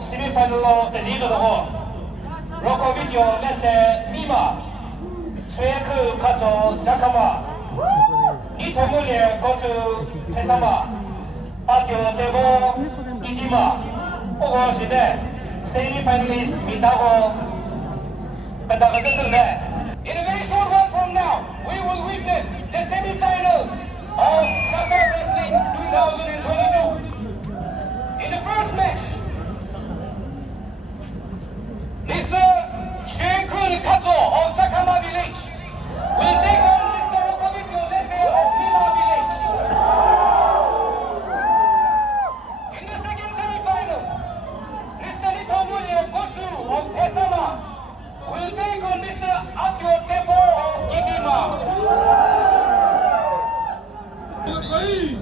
semifinal 的日子的话，如果比较那些密码，谁去看着加卡嘛，你同我连过去配上嘛，阿就对不弟弟嘛，我现在 semifinalist 没打过，但打个是正的。In a very short while from now, we will witness the semi-finals of Qatar Wrestling 2022. In the first match, Mr. Shekul Kato of Chakama Village will take on Mr. Rokovito Lese of Mima Village. In the second semi-final, Mr. Nitomulye Botsu of Tesama will take on Mr. Abdul Tepo of Idima. 2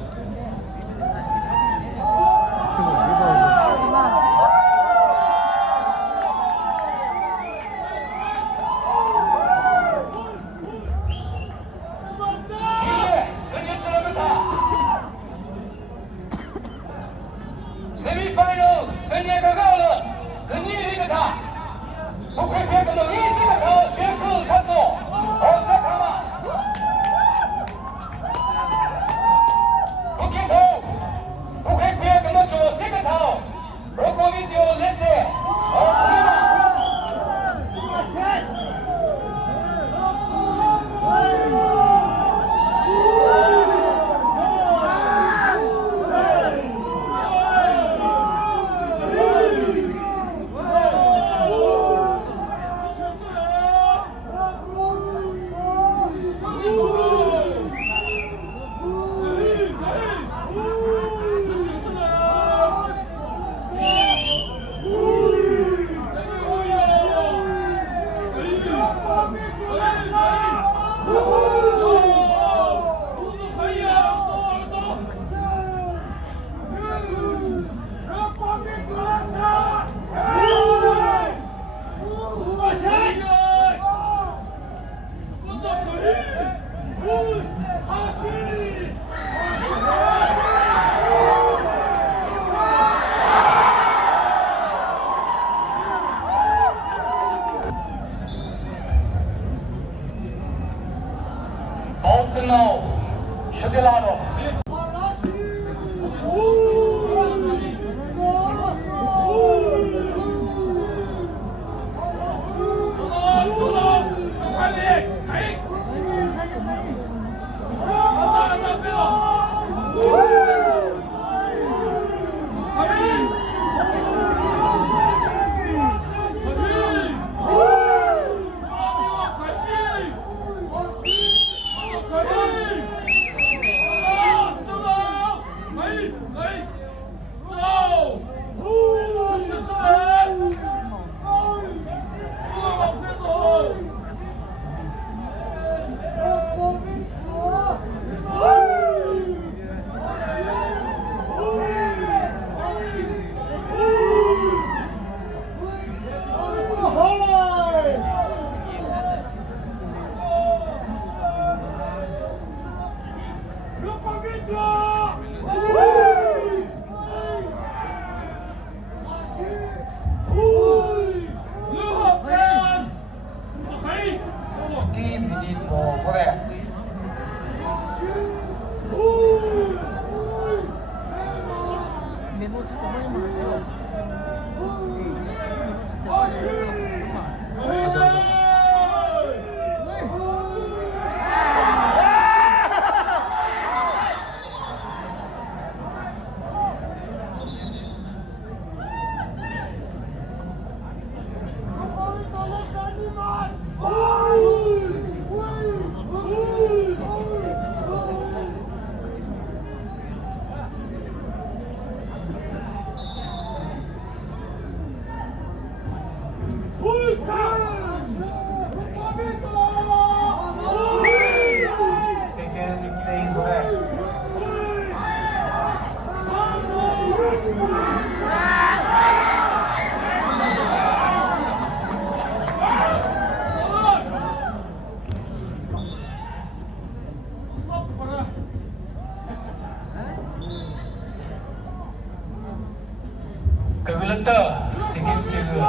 Glutta, second single.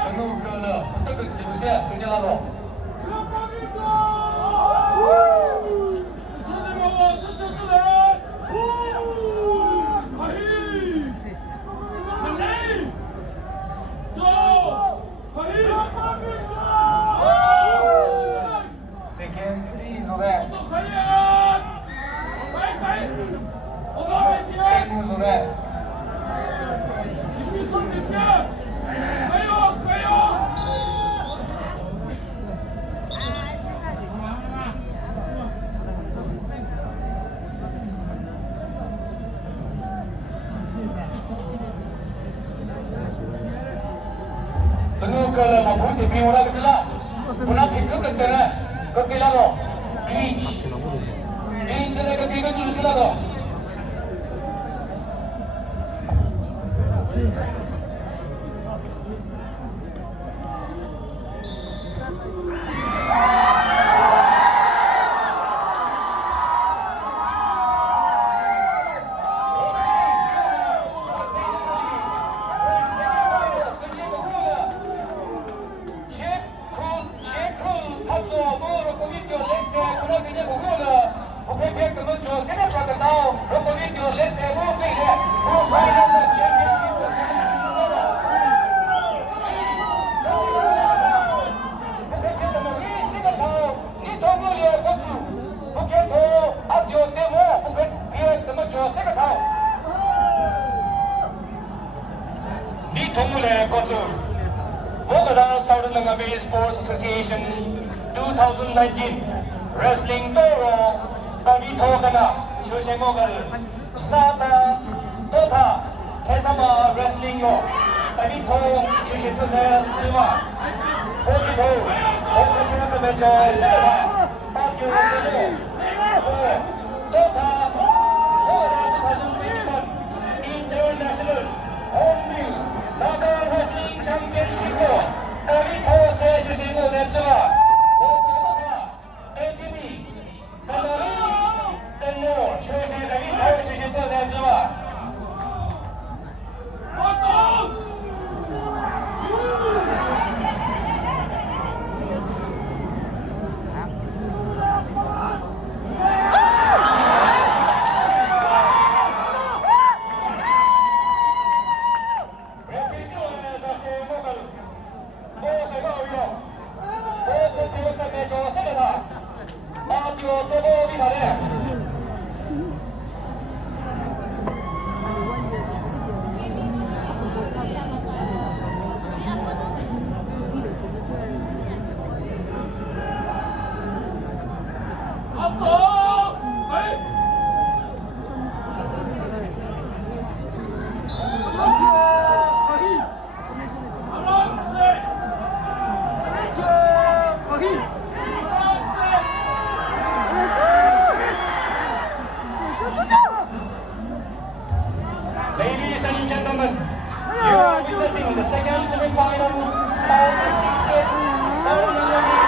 Tengok ke lah, betul ke siap-siap punya lalu. Second please over there. Moves over there. Tengok ke lah, maupun TV mula ke sila. Puna fikir ke kena, ke kila lo. Inch sila ke tiga julu sila lo. Volgada Southern Langkawi Sports Association 2019 Wrestling Toro Kami Thokana Shushengogal Sata Dota Kesama Wrestling Yo Kami Thok Shushitune Lima Oki Thok Oki Thok Mejo Sita Pakyo Sele Dota Volgada 2021 International Only Naga Wrestling Championship Kami Thok Se Shushengo Lepchava Dota ATV Kanari and more Shushen Kami Thok Shushengo Lepchava Ladies and gentlemen, you are witnessing the second semi-final of the 60th Southern Langkawi.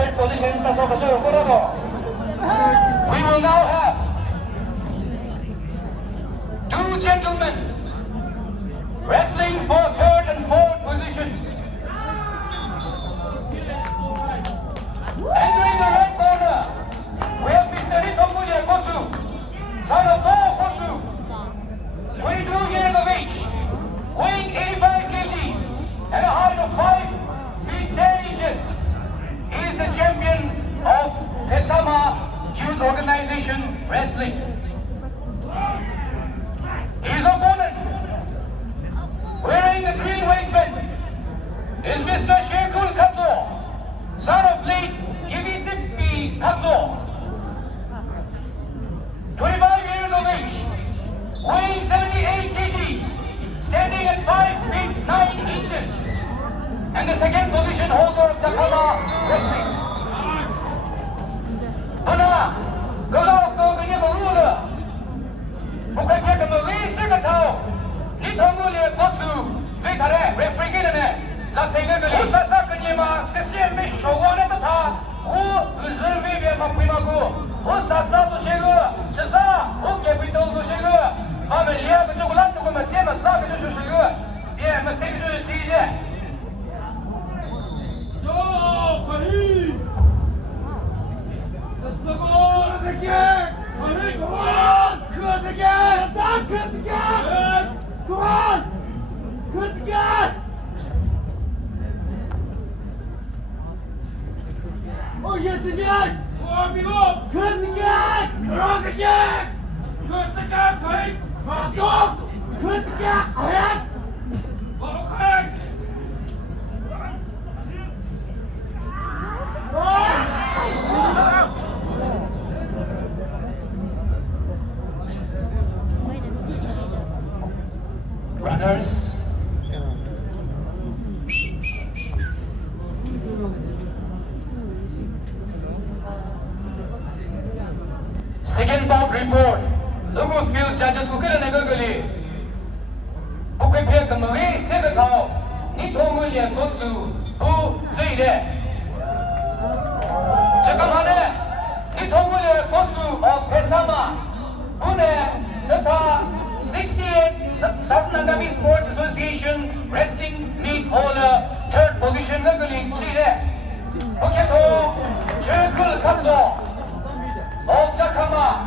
Third position, we will now have two gentlemen wrestling for third and fourth position. Entering the red corner, we have Mr. Ritombuya Kotu, son of Do Kotu, 22 years of age, weighing 85 kgs and a height of 5 feet 10 inches. He is the champion of Tesama Youth Organization Wrestling. His opponent, wearing the green waistband, is Mr. Shekul Katso, son of late Givitipi Katso, 25 years of age, weighing 78 kgs, standing at 5 feet 9 inches, and the second position holder of Takama Wrestling. Hana, kalau kau kena berula, bukan dia kena wisi ke tahu, ni tunggu lihat botu, vikare referee kita ni, zasainya kali. Usasa kena mah, kesian meh showan itu tha, reserve biar mampu aku. Usasa tu sego, cesa, capital tu sego, kami lihat kecukulan tu kami dia masa kecuali sego, dia mesti kecuali cije. Runners. Second bout report. Logo field judges ko kira nego gali. Bukan pihak kemarin saya tahu. Ni thongul yang kotu bu zide. Jika mana ni thongul yang kotu of Pesama. Bune tentang 68 Satanagami Sports Association Wrestling Meet Holder third position naguli sire. Okay to Chekul Katso of Takama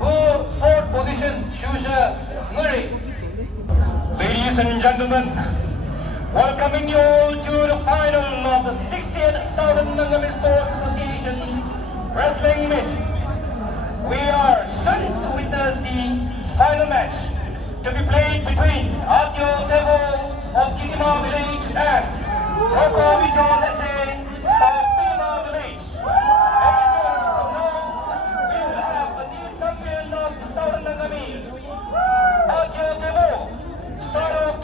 who fourth position Shusha Muri. Ladies and gentlemen, welcoming you all to the final of the 60th Satanagami Sports Association Wrestling Meet. We are certain to witness the final match to be played between Adyo Devo of Kitima Village and Roko Vito Lese of Pima Village. Very soon from now, we will have a new champion of the Southern Nangami, Adyo Devo, son of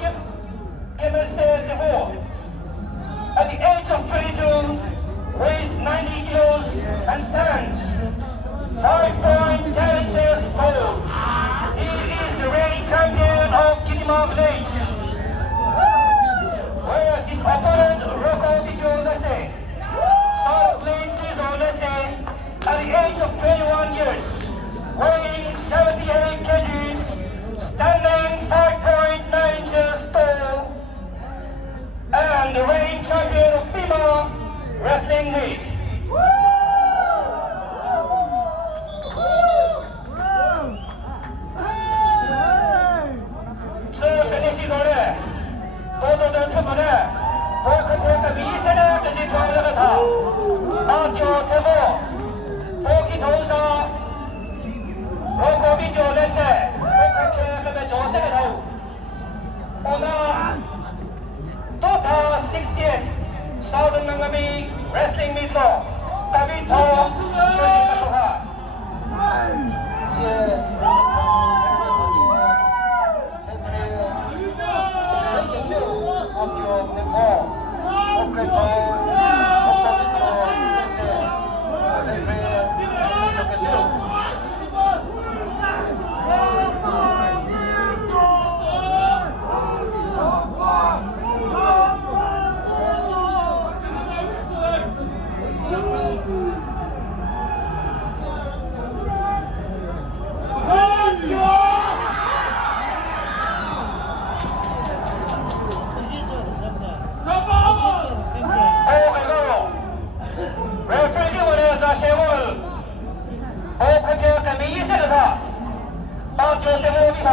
Kemese Devo. At the age of 22, weighs 90 kilos and stands 5.10 inches tall. He is the reigning champion of Kitima Village. Whereas his opponent, Roko Vito Lese, son of late Fizo Lese, at the age of 21 years, weighing 78 kgs, standing 5.9 inches tall, and the reigning champion of Pima Wrestling Meet. Southern Nangami Wrestling Meet Law, kami to Susi Kasuha. Kami isa na sa. Pag-trotemo kita